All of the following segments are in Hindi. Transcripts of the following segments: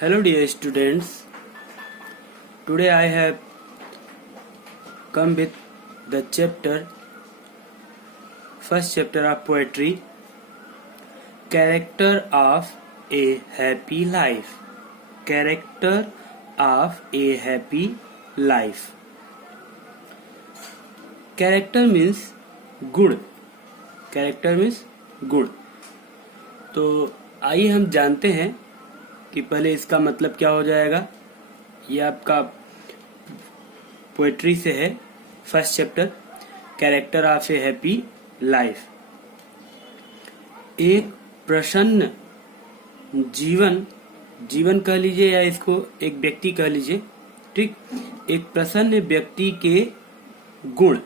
Hello dear students, today I have come with the first chapter of poetry, Character of a Happy Life. Character of a Happy Life. Character means गुण. Character means गुण. तो आइए हम जानते हैं कि पहले इसका मतलब क्या हो जाएगा. ये आपका पोएट्री से है, first chapter, character of a happy life. एक प्रसन्न जीवन कह लीजिए या इसको एक व्यक्ति कह लीजिए, ठीक. एक प्रसन्न व्यक्ति के गुण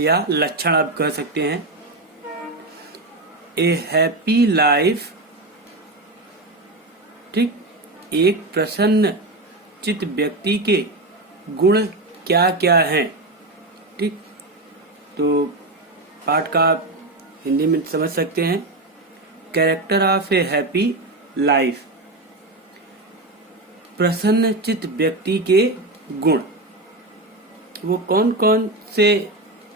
या लक्षण आप कह सकते हैं. ए हैप्पी लाइफ, ठीक. एक प्रसन्न चित्त व्यक्ति के गुण क्या क्या हैं, ठीक. तो पाठ का आप हिंदी में समझ सकते हैं. Character of a happy life, प्रसन्न चित्त व्यक्ति के गुण. वो कौन कौन से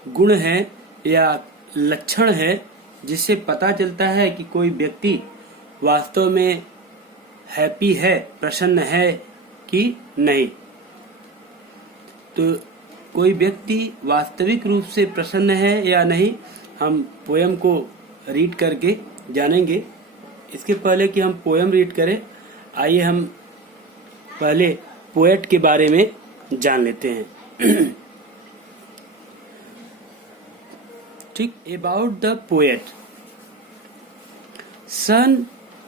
गुण हैं या लक्षण है जिससे पता चलता है कि कोई व्यक्ति वास्तव में हैप्पी है, प्रसन्न है कि नहीं. तो कोई व्यक्ति वास्तविक रूप से प्रसन्न है या नहीं, हम पोयम को रीड करके जानेंगे. इसके पहले कि हम पोयम रीड करें, आइए हम पहले पोएट के बारे में जान लेते हैं. ठीक. About the poet.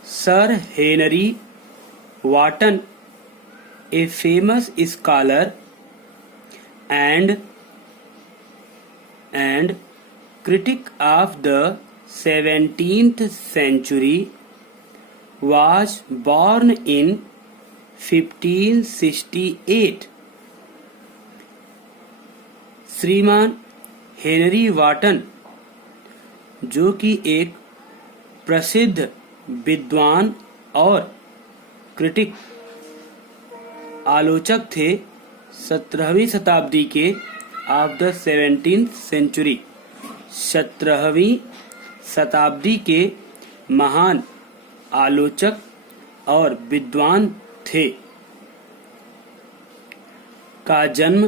Sir Henry Wotton, a famous scholar and critic of the 17th century, was born in 1568. श्रीमान हेनरी वाटन, जो कि एक प्रसिद्ध विद्वान और क्रिटिक आलोचक थे, 17वीं शताब्दी के ऑफ द 17th सेंचुरी, 17वीं शताब्दी के महान आलोचक और विद्वान थे. का जन्म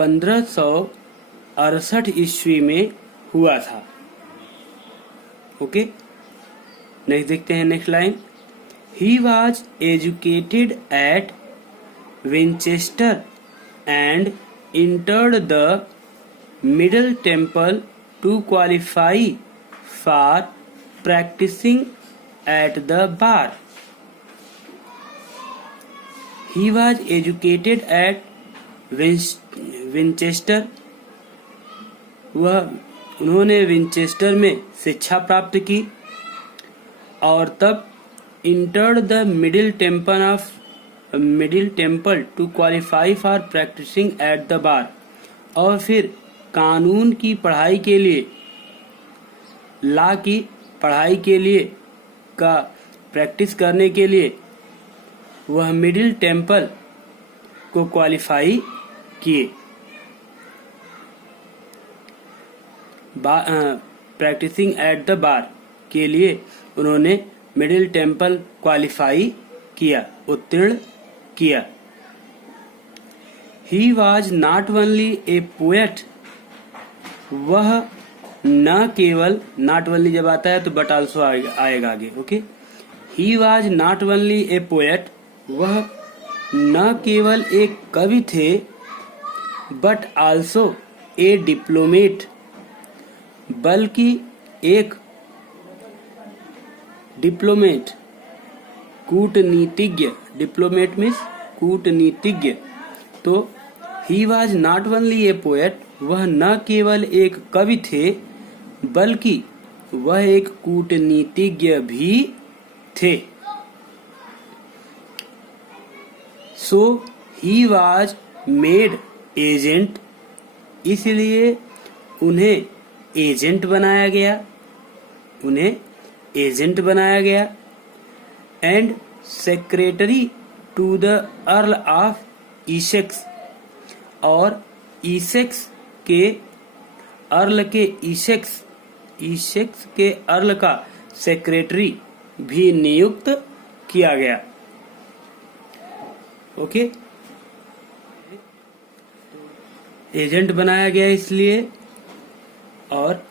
1568 ईस्वी में हुआ था. ओके, नेक्स्ट देखते हैं. Next line. He was educated at Winchester and entered the Middle Temple to qualify for practicing at the bar. He was educated at Winchester. उन्होंने विंचेस्टर में शिक्षा प्राप्त की और तब entered the Middle Temple to qualify for practicing at the bar. और फिर कानून की पढ़ाई के लिए, लॉ की पढ़ाई के लिए का प्रैक्टिस करने के लिए वह मिडिल टेम्पल को क्वालिफाई किए. प्रैक्टिसिंग एट द बार के लिए उन्होंने मिडिल टेम्पल क्वालिफाई किया, उत्तीर्ण किया. ही was not only a poet. वह न केवल, नॉट ओनली जब आता है तो बट आल्सो आएगा आगे. Okay. He was not only a poet. वह न केवल एक कवि थे, बट आल्सो ए डिप्लोमेट, बल्कि एक डिप्लोमेट, कूटनीतिज्ञ. डिप्लोमेट मीन्स कूटनीतिज्ञ. तो he was not only a poet, वह न केवल एक कवि थे बल्कि वह एक कूटनीतिज्ञ भी थे. सो ही वॉज मेड एजेंट. इसलिए उन्हें एजेंट बनाया गया. and secretary to the Earl of Essex, और ईसेक्स के अर्ल के ईसेक्स के अर्ल का सेक्रेटरी भी नियुक्त किया गया। ओके, एजेंट बनाया गया इसलिए, और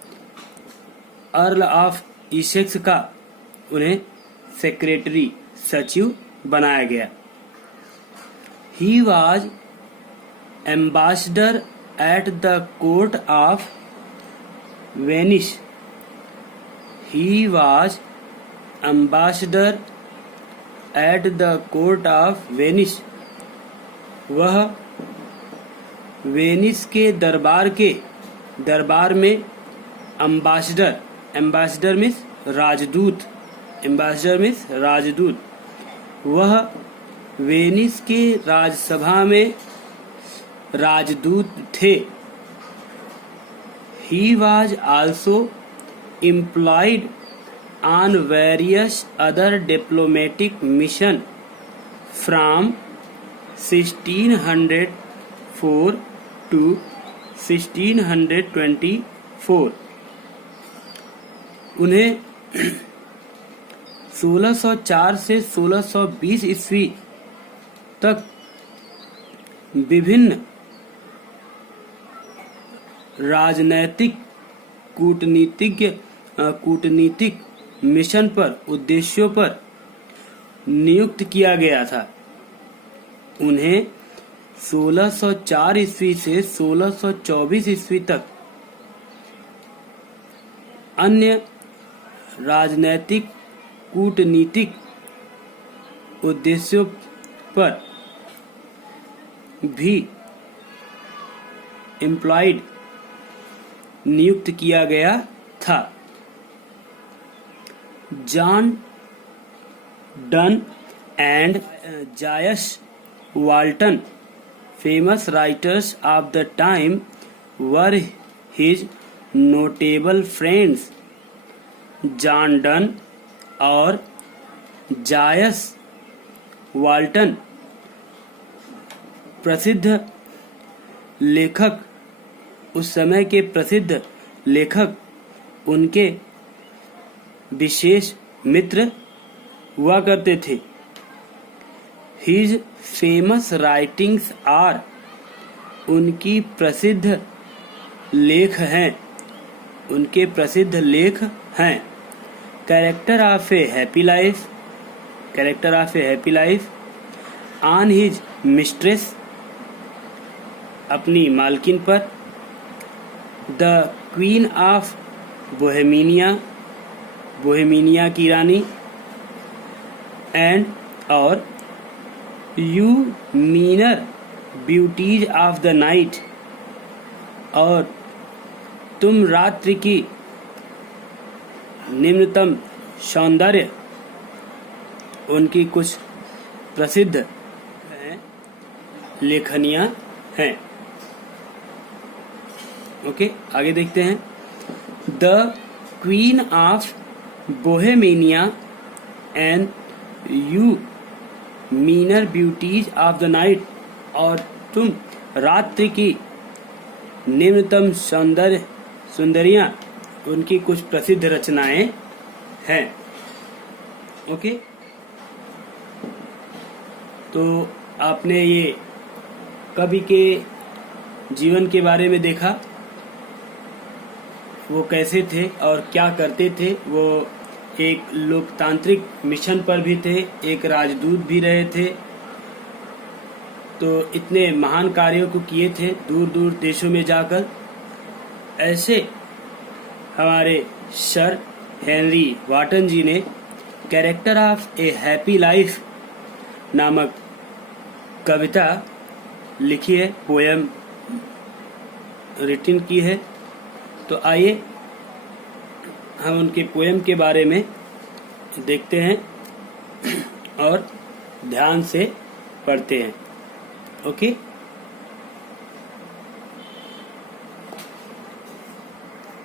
अर्ल ऑफ ईसेक्स का उन्हें सेक्रेटरी सचिव बनाया गया। He was ambassador at the court of Venice. He was ambassador at the court of Venice. वह वेनिस के दरबार में एम्बेसडर मीन्स राजदूत, वह वेनिस के राजसभा में राजदूत थे। He was also employed on various other diplomatic missions from 1604 to 1624। उन्हें 1604 से 1620 ईस्वी तक विभिन्न राजनैतिक कूटनीतिक मिशन पर उद्देश्यों पर नियुक्त किया गया था। उन्हें 1604 ईस्वी से 1624 ईस्वी तक अन्य राजनैतिक कूटनीतिक उद्देश्यों पर भी एम्प्लॉयड नियुक्त किया गया था। John Donne and Jais Walton, famous writers of the time, were his notable friends. John Donne और जायस वाल्टन प्रसिद्ध लेखक, उस समय के प्रसिद्ध लेखक उनके विशेष मित्र हुआ करते थे। हिज फेमस राइटिंग्स आर, उनकी प्रसिद्ध लेख हैं, उनके प्रसिद्ध लेख हैं character of a happy life, on his mistress, अपनी मालकिन पर, द क्वीन ऑफ बोहेमिया की रानी, एंड और you meaner beauties of the night, और तुम रात्रि की निम्नतम सौंदर्य, उनकी कुछ प्रसिद्ध लेखनियां हैं। ओके, आगे देखते हैं। The queen of Bohemia and you meaner beauties of the night, और तुम रात्रि की निम्नतम सुंदरियां, उनकी कुछ प्रसिद्ध रचनाएं हैं। ओके, तो आपने ये कवि के जीवन के बारे में देखा, वो कैसे थे और क्या करते थे। वो एक लोकतांत्रिक मिशन पर भी थे, एक राजदूत भी रहे थे, तो इतने महान कार्यों को किए थे दूर दूर देशों में जाकर। ऐसे हमारे सर हेनरी वाटन जी ने character of a happy life नामक कविता लिखी है, पोयम रिटन की है। तो आइए हम उनके पोयम के बारे में देखते हैं और ध्यान से पढ़ते हैं। ओके।